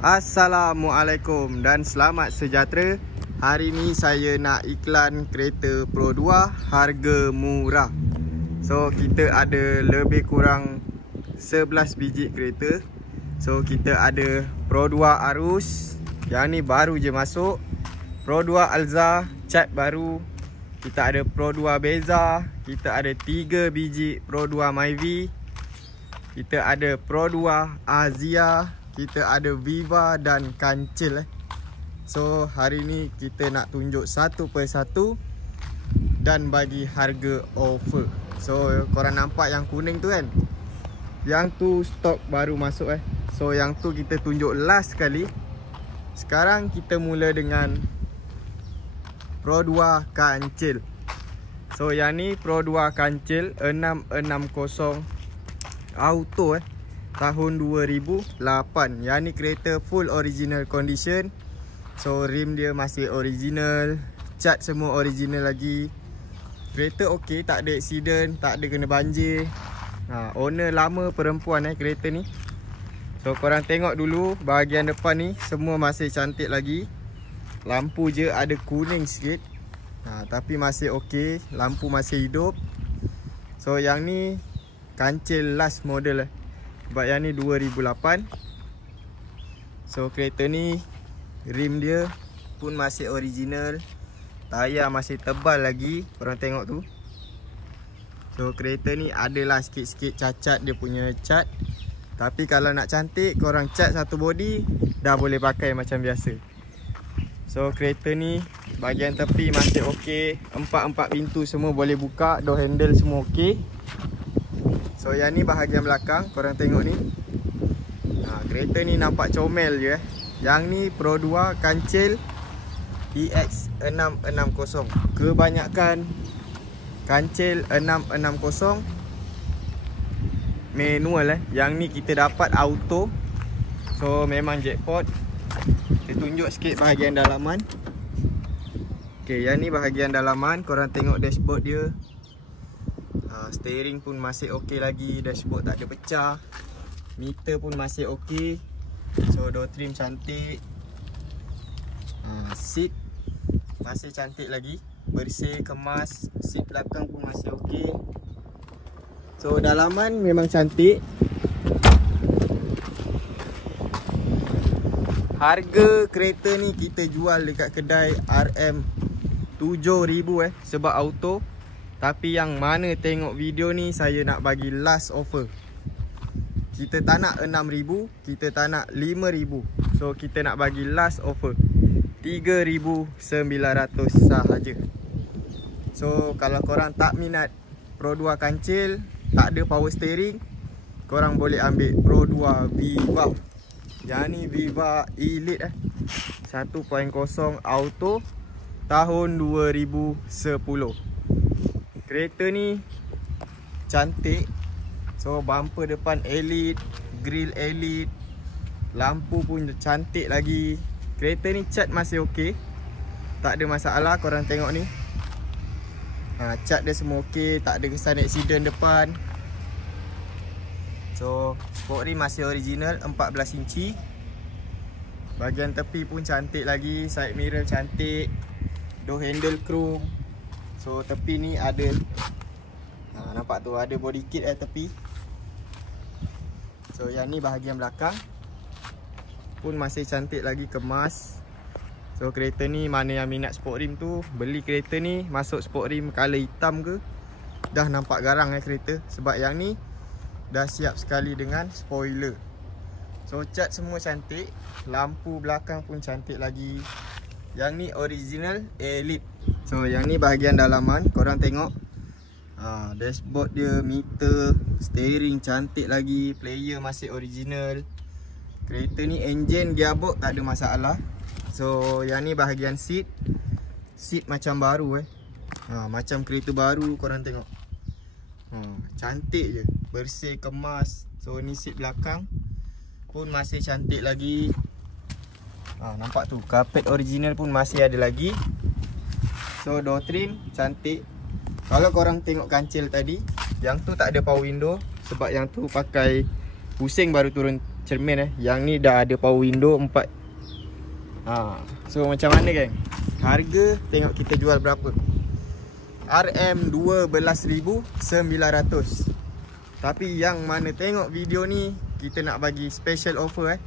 Assalamualaikum dan selamat sejahtera. Hari ni saya nak iklan kereta Pro 2 harga murah. So kita ada lebih kurang 11 biji kereta. So kita ada Pro 2 Arus, yang ni baru je masuk. Pro 2 Alza, cat baru. Kita ada Pro 2 Beza. Kita ada 3 biji Pro 2 Myvi. Kita ada Pro 2 Azia. Kita ada Viva dan Kancil. So hari ni kita nak tunjuk satu persatu dan bagi harga offer. So korang nampak yang kuning tu kan, yang tu stok baru masuk So yang tu kita tunjuk last sekali. Sekarang kita mula dengan Pro 2 Kancil. So yang ni Pro 2 Kancil 660 auto tahun 2008. Yang ni kereta full original condition. So rim dia masih original, cat semua original lagi. Kereta okey, tak ada accident, tak ada kena banjir. Owner lama perempuan kereta ni. So korang tengok dulu bahagian depan ni semua masih cantik lagi. Lampu je ada kuning sikit. Tapi masih okey, lampu masih hidup. So yang ni Kancil last model sebab yang ni 2008. So kereta ni rim dia pun masih original, tayar masih tebal lagi. Korang tengok tu. So kereta ni adalah sikit-sikit cacat dia punya cat. Tapi kalau nak cantik, korang cat satu body dah boleh pakai macam biasa. So kereta ni bahagian tepi masih okey. Empat pintu semua boleh buka, door handle semua okey. So yang ni bahagian belakang, korang tengok ni. Kereta ni nampak comel je. Yang ni Pro 2 Kancil EX660. Kebanyakan Kancil 660 manual Yang ni kita dapat auto. So memang jackpot. Kita tunjuk sikit bahagian dalaman. Okay, yang ni bahagian dalaman. Korang tengok dashboard dia. Steering pun masih okey lagi. Dashboard tak ada pecah. Meter pun masih okey. So door trim cantik. Seat masih cantik lagi, bersih, kemas. Seat belakang pun masih okey. So dalaman memang cantik. Harga kereta ni kita jual dekat kedai RM7,000 sebab auto. Tapi yang mana tengok video ni, saya nak bagi last offer. Kita tak nak 6,000, kita tak nak 5,000. So kita nak bagi last offer 3,900 sahaja. So kalau korang tak minat Pro 2 Kancil, tak ada power steering, korang boleh ambil Pro 2 Viva. Yang ni Viva Elite 1.0 auto tahun 2010. Kereta ni cantik. So bumper depan elite, grill elite, lampu pun cantik lagi. Kereta ni cat masih okey, tak ada masalah. Korang tengok ni, cat dia semua okey, tak ada kesan accident depan. So sport rim masih original 14 inci. Bahagian tepi pun cantik lagi, side mirror cantik, door handle chrome. So tepi ni ada, nampak tu ada body kit tepi. So yang ni bahagian belakang pun masih cantik lagi, kemas. So kereta ni mana yang minat sport rim tu, beli kereta ni masuk sport rim color hitam ke, dah nampak garang kereta. Sebab yang ni dah siap sekali dengan spoiler. So cat semua cantik, lampu belakang pun cantik lagi. Yang ni original elite. So yang ni bahagian dalaman, korang tengok. Dashboard dia, meter, steering cantik lagi, player masih original. Kereta ni enjin, gearbox tak ada masalah. So yang ni bahagian seat. Seat macam baru macam kereta baru, korang tengok. Cantik je, bersih, kemas. So ni seat belakang pun masih cantik lagi. Nampak tu, carpet original pun masih ada lagi. So door trim cantik. Kalau korang tengok Kancil tadi, yang tu tak ada power window sebab yang tu pakai pusing baru turun cermin Yang ni dah ada power window 4. So macam mana geng? Harga tengok kita jual berapa. RM12,900. Tapi yang mana tengok video ni, kita nak bagi special offer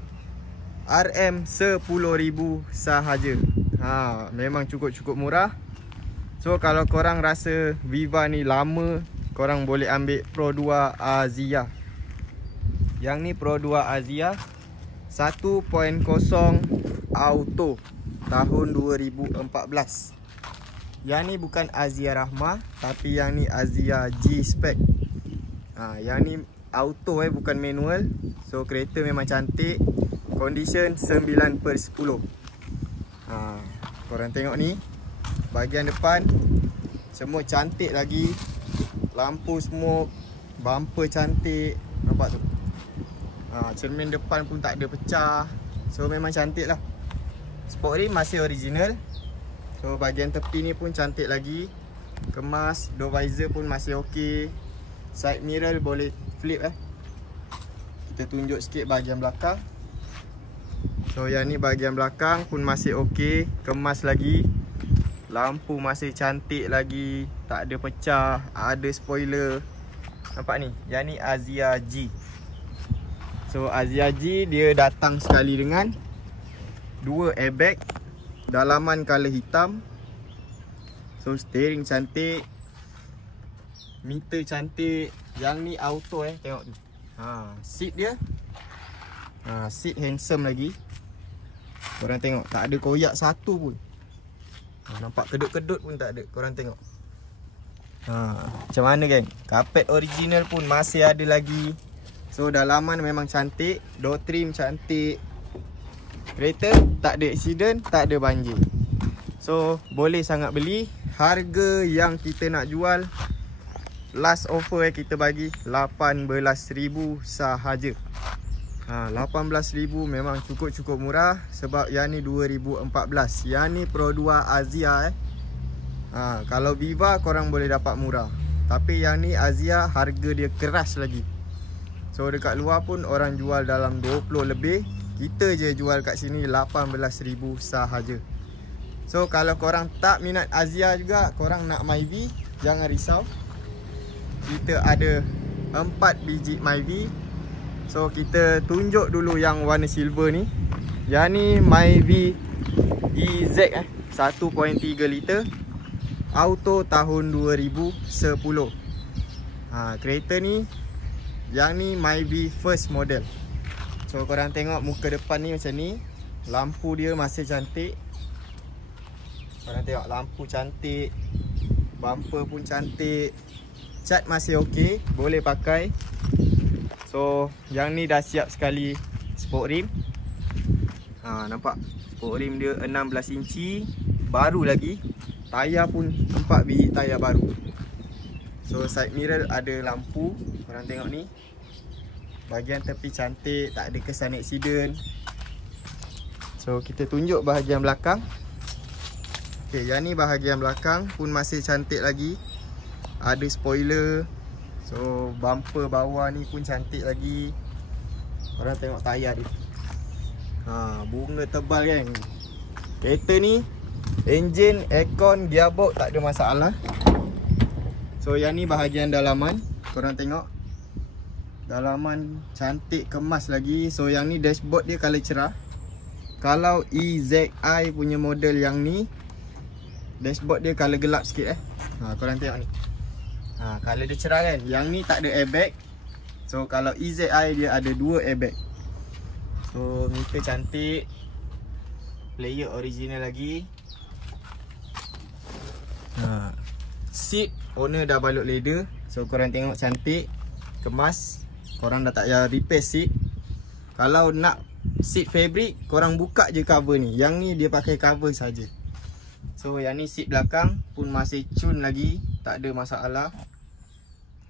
RM10,000 sahaja. Memang cukup-cukup murah. So kalau korang rasa Viva ni lama, korang boleh ambil Pro 2 Azia. Yang ni Pro 2 Azia 1.0 auto tahun 2014. Yang ni bukan Azia Rahmah, tapi yang ni Azia G spec. Yang ni auto bukan manual. So kereta memang cantik. Condition 9/10. Korang tengok ni, bahagian depan semua cantik lagi. Lampu smoke, bumper cantik. Nampak tu? Cermin depan pun tak ada pecah. So memang cantik lah. Sport rim masih original. So bahagian tepi ni pun cantik lagi. Kemas, door visor pun masih ok. Side mirror boleh flip Kita tunjuk sikit bahagian belakang. So yang ni bahagian belakang pun masih ok. Kemas lagi. Lampu masih cantik lagi. Tak ada pecah. Ada spoiler. Nampak ni? Yang ni Azia G. So Azia G dia datang sekali dengan 2 airbag. Dalaman color hitam. So steering cantik. Meter cantik. Yang ni auto tengok tu. Seat dia. Seat handsome lagi. Korang tengok, tak ada koyak satu pun. Nampak kedut-kedut pun tak ada. Korang tengok. Macam mana geng? Karpet original pun masih ada lagi. So dalaman memang cantik. Door trim cantik. Kereta tak ada accident, tak ada banjir. So boleh sangat beli. Harga yang kita nak jual, last offer kita bagi 18,000 sahaja. 18,000 memang cukup-cukup murah. Sebab yang ni 2014. Yang ni Pro 2 Azia kalau Viva korang boleh dapat murah. Tapi yang ni Azia harga dia keras lagi. So dekat luar pun orang jual dalam 20 lebih. Kita je jual kat sini 18,000 sahaja. So kalau korang tak minat Azia juga, korang nak Myvi, jangan risau. Kita ada 4 biji Myvi. So kita tunjuk dulu yang warna silver ni. Yang ni Myvi EZ 1.3 liter. Auto tahun 2010. Kereta ni, yang ni Myvi first model. So korang tengok muka depan ni macam ni. Lampu dia masih cantik. Korang tengok lampu cantik. Bumper pun cantik. Cat masih ok, boleh pakai. So yang ni dah siap sekali sport rim. Nampak sport rim dia 16 inci. Baru lagi. Tayar pun 4 biji tayar baru. So side mirror ada lampu. Korang tengok ni. Bahagian tepi cantik, tak ada kesan accident. So kita tunjuk bahagian belakang. Okay, yang ni bahagian belakang pun masih cantik lagi. Ada spoiler. So bumper bawah ni pun cantik lagi. Korang tengok tayar dia. Bunga tebal kan. Kereta ni enjin, aircon, gearbox tak ada masalah. So yang ni bahagian dalaman. Korang tengok. Dalaman cantik, kemas lagi. So yang ni dashboard dia color cerah. Kalau EZI punya model yang ni, dashboard dia color gelap sikit korang tengok ni. Color dia cerah kan. Yang ni tak ada airbag. So kalau EZI dia ada 2 airbag. So meter cantik. Player original lagi. Seat owner dah balut leather. So korang tengok cantik, kemas. Korang dah tak payah repair seat. Kalau nak seat fabric, korang buka je cover ni. Yang ni dia pakai cover saja. So yang ni seat belakang pun masih cun lagi. Tak ada masalah.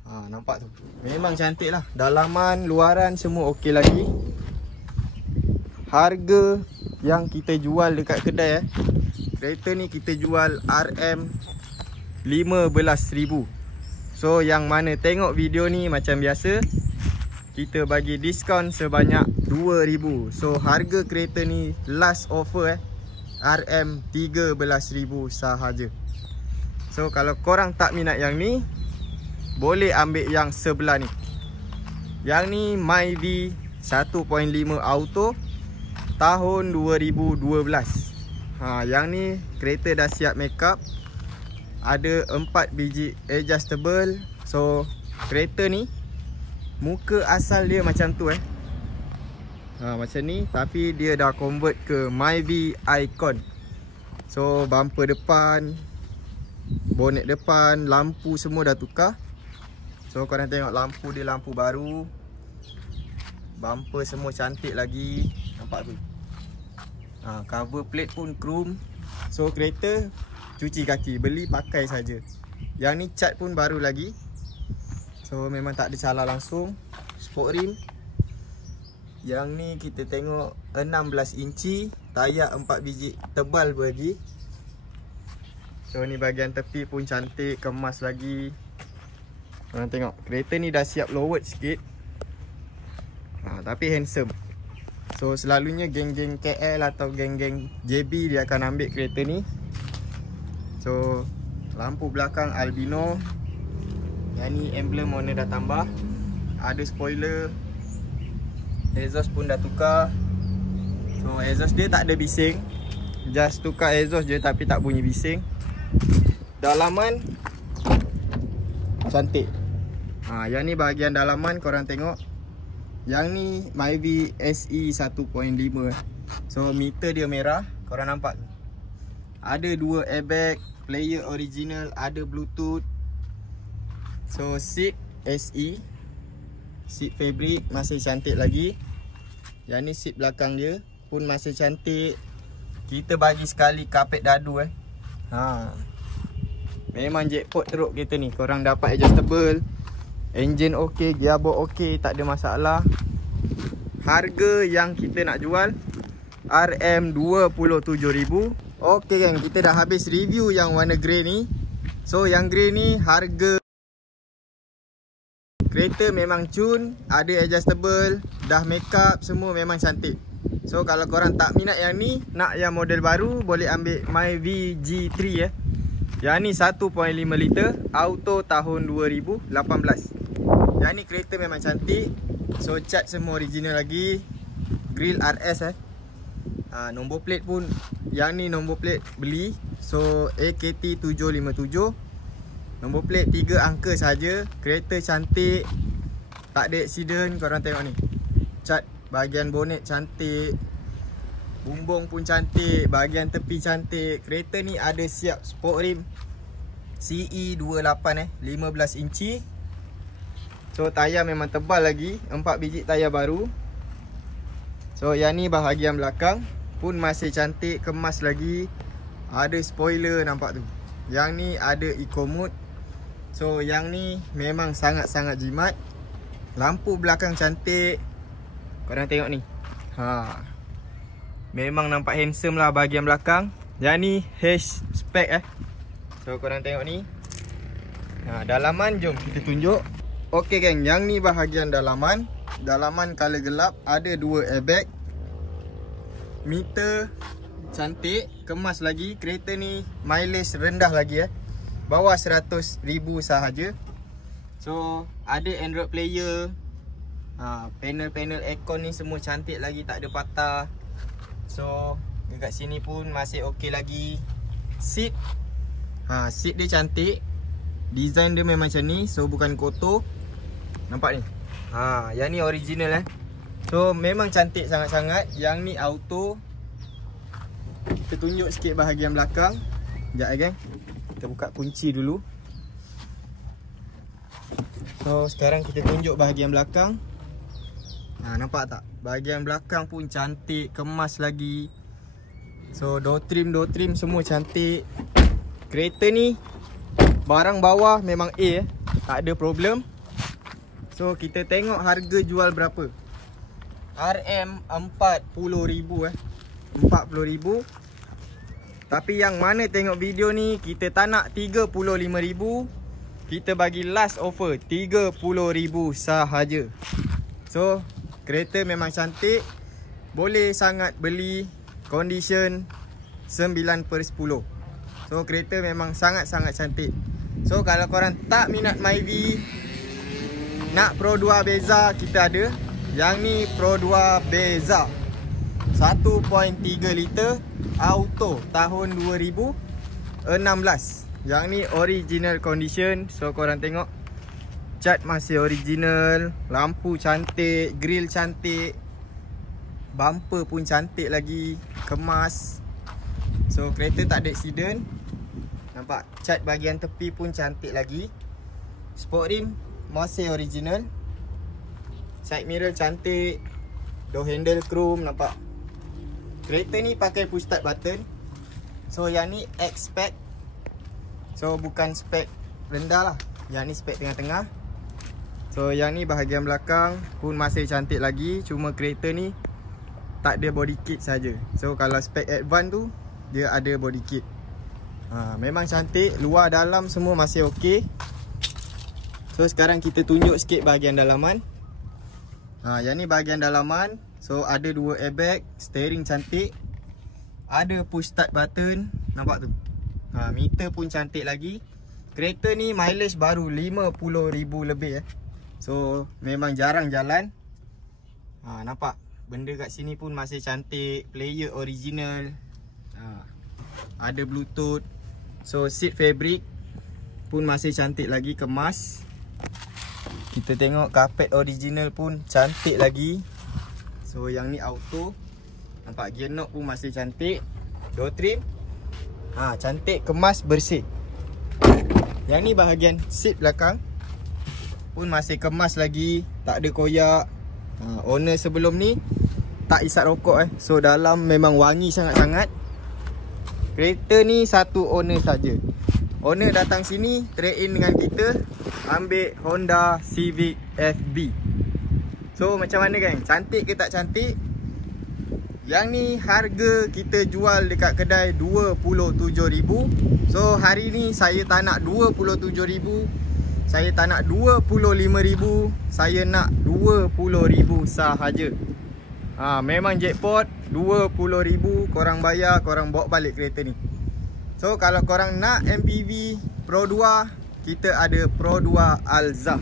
Nampak tu. Memang cantik lah. Dalaman, luaran semua okey lagi. Harga yang kita jual dekat kedai kereta ni kita jual RM15,000. So yang mana tengok video ni macam biasa, kita bagi diskaun sebanyak 2,000. So harga kereta ni last offer RM13,000 sahaja. So kalau korang tak minat yang ni, boleh ambil yang sebelah ni. Yang ni Myvi 1.5 auto tahun 2012. Yang ni kereta dah siap makeup. Ada 4 biji adjustable. So kereta ni muka asal dia macam tu macam ni, tapi dia dah convert ke Myvi Icon. So bumper depan, bonet depan, lampu semua dah tukar. So korang tengok lampu dia, lampu baru. Bumper semua cantik lagi. Nampak tu. Cover plate pun chrome. So kereta cuci kaki, beli pakai saja. Yang ni cat pun baru lagi. So memang tak ada cala langsung. Sport rim. Yang ni kita tengok 16 inci, tayar 4 biji, tebal lagi. So ni bahagian tepi pun cantik, kemas lagi. Korang tengok, kereta ni dah siap lowered sikit. Tapi handsome. So selalunya geng-geng KL atau geng-geng JB dia akan ambil kereta ni. So lampu belakang albino. Yang ni emblem warna dah tambah. Ada spoiler. Exhaust pun dah tukar. So exhaust dia tak ada bising. Just tukar exhaust je tapi tak bunyi bising. Dalaman cantik. Yang ni bahagian dalaman korang tengok. Yang ni Myvi SE 1.5. So meter dia merah, korang nampak. Ada 2 airbag, player original, ada bluetooth. So seat SE, seat fabric masih cantik lagi. Yang ni seat belakang dia pun masih cantik. Kita bagi sekali kapet dadu Memang jackpot teruk kereta ni. Korang dapat adjustable, engine ok, gearbox ok, tak ada masalah. Harga yang kita nak jual RM27,000. Ok gang, kita dah habis review yang warna grey ni. So yang grey ni harga kereta memang cun, ada adjustable, dah makeup, semua memang cantik. So kalau korang tak minat yang ni, nak yang model baru, boleh ambil Myvi G3 Yang ni 1.5 liter, auto tahun 2018. Yang ni kereta memang cantik. So cat semua original lagi. Grill RS nombor plate pun, yang ni nombor plate beli. So AKT 757. Nombor plate 3 angka saja. Kereta cantik, tak ada accident. Korang tengok ni, cat bahagian bonet cantik, bumbung pun cantik, bahagian tepi cantik. Kereta ni ada siap sport rim CE28 15 inci. So tayar memang tebal lagi, 4 biji tayar baru. So yang ni bahagian belakang pun masih cantik, kemas lagi. Ada spoiler, nampak tu. Yang ni ada eco mode. So yang ni memang sangat-sangat jimat. Lampu belakang cantik. Korang tengok ni. Memang nampak handsome lah bahagian belakang. Yang ni hatchback So korang tengok ni. Dalaman jom kita tunjuk. Ok geng, yang ni bahagian dalaman. Dalaman color gelap, ada 2 airbag. Meter cantik, kemas lagi. Kereta ni mileage rendah lagi bawah 100,000 sahaja. So ada Android player. Panel-panel aircon ni semua cantik lagi, tak ada patah. So dekat sini pun masih ok lagi. Seat seat dia cantik. Design dia memang macam ni. So bukan kotor. Nampak ni. Yang ni original So memang cantik sangat-sangat. Yang ni auto. Kita tunjuk sikit bahagian belakang. Sekejap geng. Kita buka kunci dulu. So sekarang kita tunjuk bahagian belakang. Nampak tak? Bahagian belakang pun cantik, kemas lagi. So door trim semua cantik. Kereta ni barang bawah memang A tak ada problem. So kita tengok harga jual berapa. RM40,000 40,000. Tapi yang mana tengok video ni, kita tak nak 35,000. Kita bagi last offer 30,000 sahaja. So kereta memang cantik. Boleh sangat beli. Condition 9/10. So kereta memang sangat-sangat cantik. So kalau korang tak minat Myvi, nak Pro 2 Beza, kita ada. Yang ni Pro 2 Beza 1.3 liter auto tahun 2016. Yang ni original condition. So korang tengok, cat masih original, lampu cantik, grill cantik, bumper pun cantik lagi, kemas. So kereta tak ada accident. Nampak cat bahagian tepi pun cantik lagi. Sport rim masih original. Side mirror cantik. Door handle chrome, nampak. Kereta ni pakai push start button. So yang ni X-spec. So bukan spek rendah lah. Yang ni spek tengah-tengah. So yang ni bahagian belakang pun masih cantik lagi. Cuma kereta ni tak ada body kit saja. So kalau spek advance tu, dia ada body kit. Memang cantik. Luar dalam semua masih okey. So sekarang kita tunjuk sikit bahagian dalaman. Yang ni bahagian dalaman. So ada 2 airbag. Steering cantik. Ada push start button. Nampak tu. Meter pun cantik lagi. Kereta ni mileage baru 50,000 lebih So memang jarang jalan. Nampak benda kat sini pun masih cantik. Player original. Ada bluetooth. So seat fabric pun masih cantik lagi, kemas. Kita tengok carpet original pun cantik lagi. So yang ni auto. Nampak gear knob pun masih cantik. Door trim cantik, kemas, bersih. Yang ni bahagian seat belakang pun masih kemas lagi, tak ada koyak. Owner sebelum ni tak isap rokok So dalam memang wangi sangat-sangat. Kereta ni satu owner saja. Owner datang sini trade in dengan kita, ambil Honda Civic FB. So macam mana gang? Cantik ke tak cantik? Yang ni harga kita jual dekat kedai 27,000. So hari ni saya tak nak 27,000. Saya tak nak 25,000. Saya nak 20,000 sahaja. Memang jackpot. 20,000 korang bayar, korang bawa balik kereta ni. So kalau korang nak MPV Pro 2, kita ada Pro 2 Alza.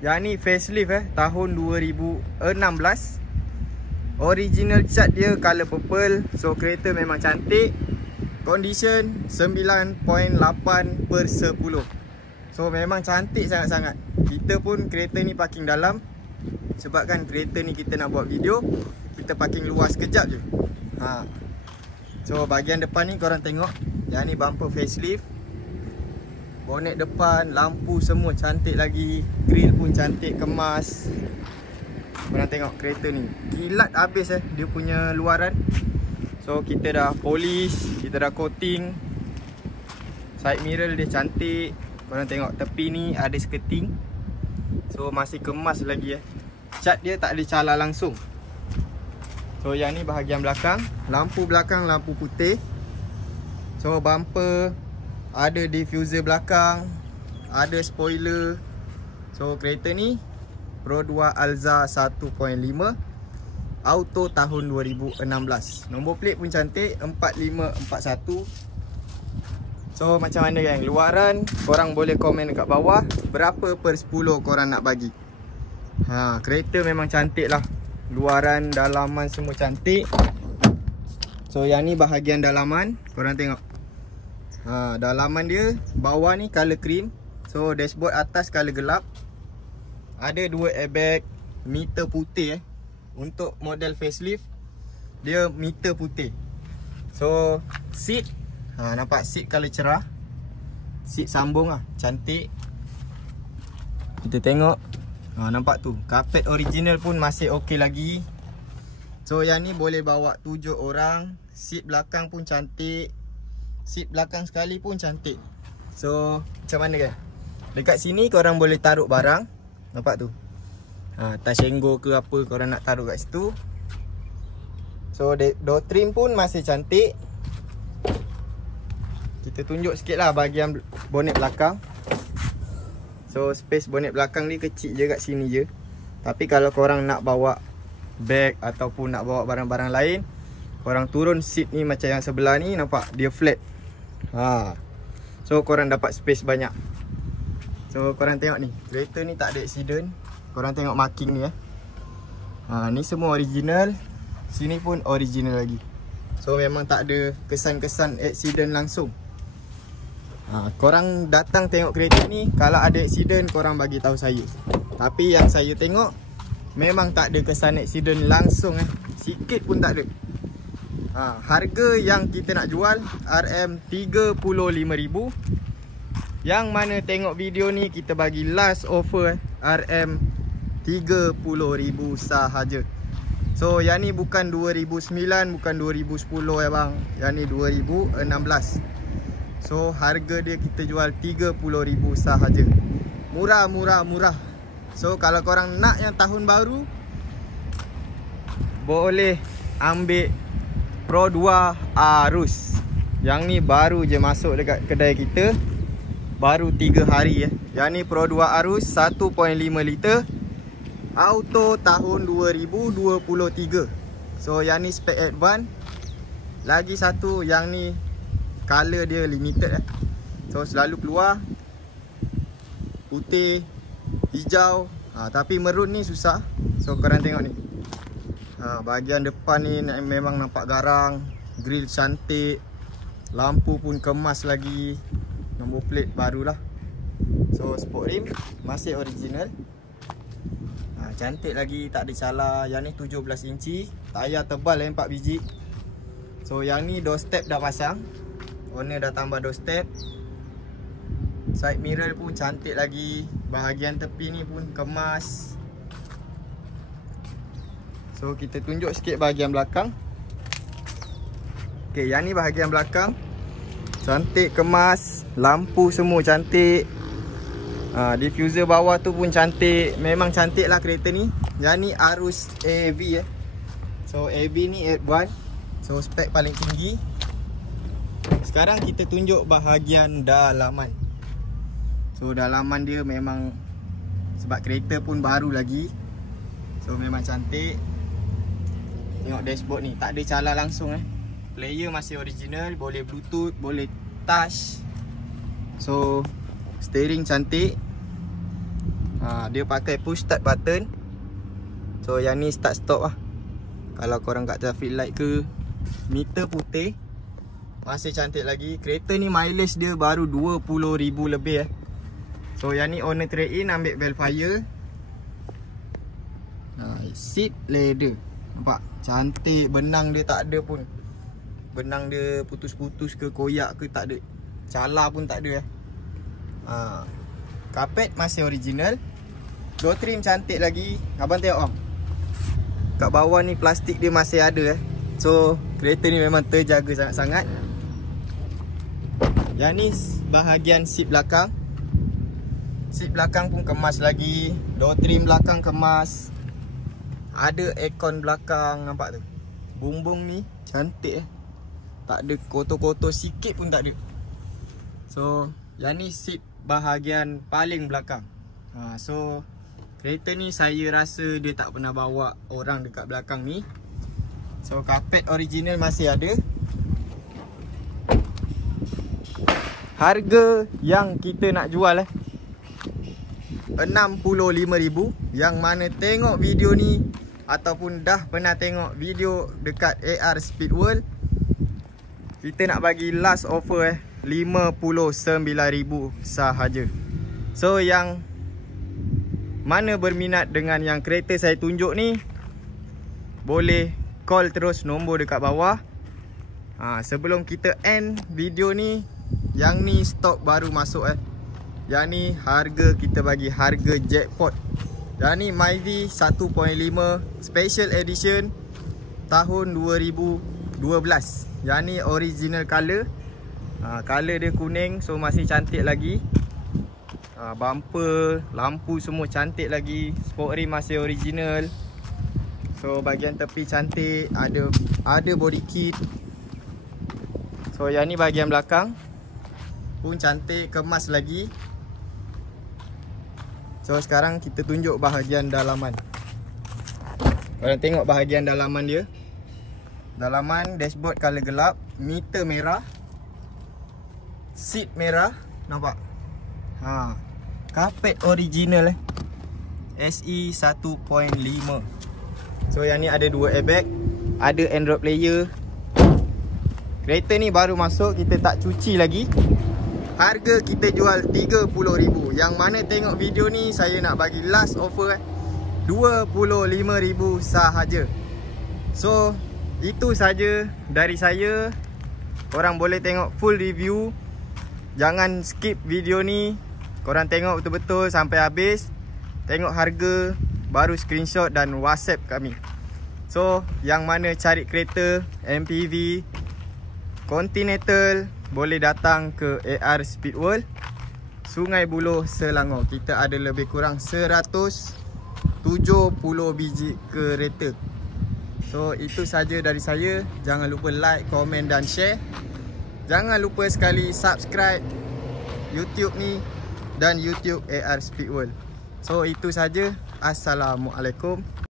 Yang ni facelift tahun 2016. Original cat dia color purple. So kereta memang cantik. Condition 9.8/10. So memang cantik sangat-sangat. Kita pun kereta ni parking dalam. Sebabkan kereta ni kita nak buat video, kita parking luar sekejap je. So bahagian depan ni korang tengok. Yang ni bumper facelift. Bonet depan, lampu semua cantik lagi. Grill pun cantik, kemas. Korang tengok kereta ni kilat habis dia punya luaran. So kita dah polish, kita dah coating. Side mirror dia cantik. Korang tengok tepi ni ada skirting. So masih kemas lagi Cat dia tak ada cala langsung. So yang ni bahagian belakang. Lampu belakang lampu putih. So bumper, ada diffuser belakang, ada spoiler. So kereta ni Pro 2 Alza 1.5 auto tahun 2016. Nombor plate pun cantik, 4541. So macam mana gang? Luaran korang boleh komen dekat bawah berapa per 10 korang nak bagi. Kereta memang cantik lah. Luaran, dalaman semua cantik. So yang ni bahagian dalaman. Korang tengok. Dalaman dia bawah ni color cream. So dashboard atas color gelap. Ada 2 airbag. Meter putih Untuk model facelift, dia meter putih. So seat, nampak seat color cerah. Seat sambung cantik. Kita tengok. Nampak tu, carpet original pun masih okey lagi. So yang ni boleh bawa 7 orang. Seat belakang pun cantik. Seat belakang sekali pun cantik. So macam mana kan? Dekat sini korang boleh taruh barang. Nampak tu, tas senggo ke apa korang nak taruh kat situ. So door trim pun masih cantik. Kita tunjuk sikit lah bahagian bonet belakang. So space bonet belakang ni kecil je kat sini je. Tapi kalau korang nak bawa beg ataupun nak bawa barang-barang lain, korang turun seat ni macam yang sebelah ni, nampak dia flat. So korang dapat space banyak. So korang tengok ni, kereta ni tak ada accident. Korang tengok marking ni ni semua original. Sini pun original lagi. So memang tak ada kesan-kesan accident langsung. Korang datang tengok kereta ni, kalau ada accident korang bagi tahu saya. Tapi yang saya tengok memang tak ada kesan accident langsung sikit pun tak ada. Harga yang kita nak jual RM35,000. Yang mana tengok video ni kita bagi last offer RM30,000 sahaja. So yang ni bukan 2009, bukan 2010 bang. Yang ni 2016. So harga dia kita jual 30,000 sahaja. Murah, murah, murah. So kalau korang nak yang tahun baru, boleh ambil Pro 2 Arus. Yang ni baru je masuk dekat kedai kita, baru 3 hari Yang ni Pro 2 Arus 1.5 liter auto tahun 2023. So yang ni spek advance. Lagi satu, yang ni color dia limited So selalu keluar putih, hijau, tapi merun ni susah. So korang tengok ni, bahagian depan ni memang nampak garang. Grill cantik, lampu pun kemas lagi. Nombor plate barulah. So sport rim masih original. Cantik lagi, tak ada calar. Yang ni 17 inci, tayar tebal 4 biji. So yang ni doorstep dah pasang, owner dah tambah doorstep. Side mirror pun cantik lagi. Bahagian tepi ni pun kemas. So kita tunjuk sikit bahagian belakang. Okay, yang ni bahagian belakang. Cantik, kemas. Lampu semua cantik. Diffuser bawah tu pun cantik. Memang cantik lah kereta ni. Yang ni Arus AV So AV ni advance. So spek paling tinggi. Sekarang kita tunjuk bahagian dalaman. So dalaman dia memang, sebab kereta pun baru lagi, so memang cantik. Tengok dashboard ni, tak ada calar langsung Player masih original, boleh bluetooth, boleh touch. So steering cantik. Dia pakai push start button. So yang ni start stop Kalau korang kat traffic light ke. Meter putih, masih cantik lagi. Kereta ni mileage dia baru 20,000 lebih So yang ni owner trade in, ambil Velfire. Seat leather, nampak cantik. Benang dia tak ada pun, benang dia putus-putus ke koyak ke, tak ada. Calar pun tak ada Karpet masih original. Door trim cantik lagi. Abang tengok kat bawah ni plastik dia masih ada So kereta ni memang terjaga sangat-sangat. Yang ni bahagian seat belakang. Seat belakang pun kemas lagi. Door trim belakang kemas. Ada aircon belakang, nampak tu. Bumbung ni cantik tak ada kotor-kotor sikit pun tak ada. So yang ni seat bahagian paling belakang. So kereta ni saya rasa dia tak pernah bawa orang dekat belakang ni. So karpet original masih ada. Harga yang kita nak jual RM65,000. Yang mana tengok video ni ataupun dah pernah tengok video dekat AR Speed World, kita nak bagi last offer RM59,000 sahaja. So yang mana berminat dengan yang kereta saya tunjuk ni, boleh call terus nombor dekat bawah. Sebelum kita end video ni, yang ni stok baru masuk Yang ni harga kita bagi harga jackpot. Yang ni Myvi 1.5 Special Edition tahun 2012. Yang ni original color. Color dia kuning, so masih cantik lagi. Bumper, lampu semua cantik lagi. Sport rim masih original. So bahagian tepi cantik, ada body kit. So yang ni bahagian belakang pun cantik, kemas lagi. So sekarang kita tunjuk bahagian dalaman. Korang tengok bahagian dalaman dia. Dalaman dashboard color gelap, meter merah, seat merah, nampak? Karpet original SE 1.5. So yang ni ada 2 airbag, ada Android player. Kereta ni baru masuk, kita tak cuci lagi. Harga kita jual RM30,000. Yang mana tengok video ni saya nak bagi last offer RM25,000 sahaja. So itu saja dari saya. Korang boleh tengok full review. Jangan skip video ni. Korang tengok betul-betul sampai habis. Tengok harga, baru screenshot dan WhatsApp kami. So yang mana cari kereta MPV Continental, boleh datang ke AR Speedworld, Sungai Buloh, Selangor. Kita ada lebih kurang 170 biji kereta. So itu saja dari saya. Jangan lupa like, komen dan share. Jangan lupa sekali subscribe YouTube ni dan YouTube AR Speedworld. So itu saja. Assalamualaikum.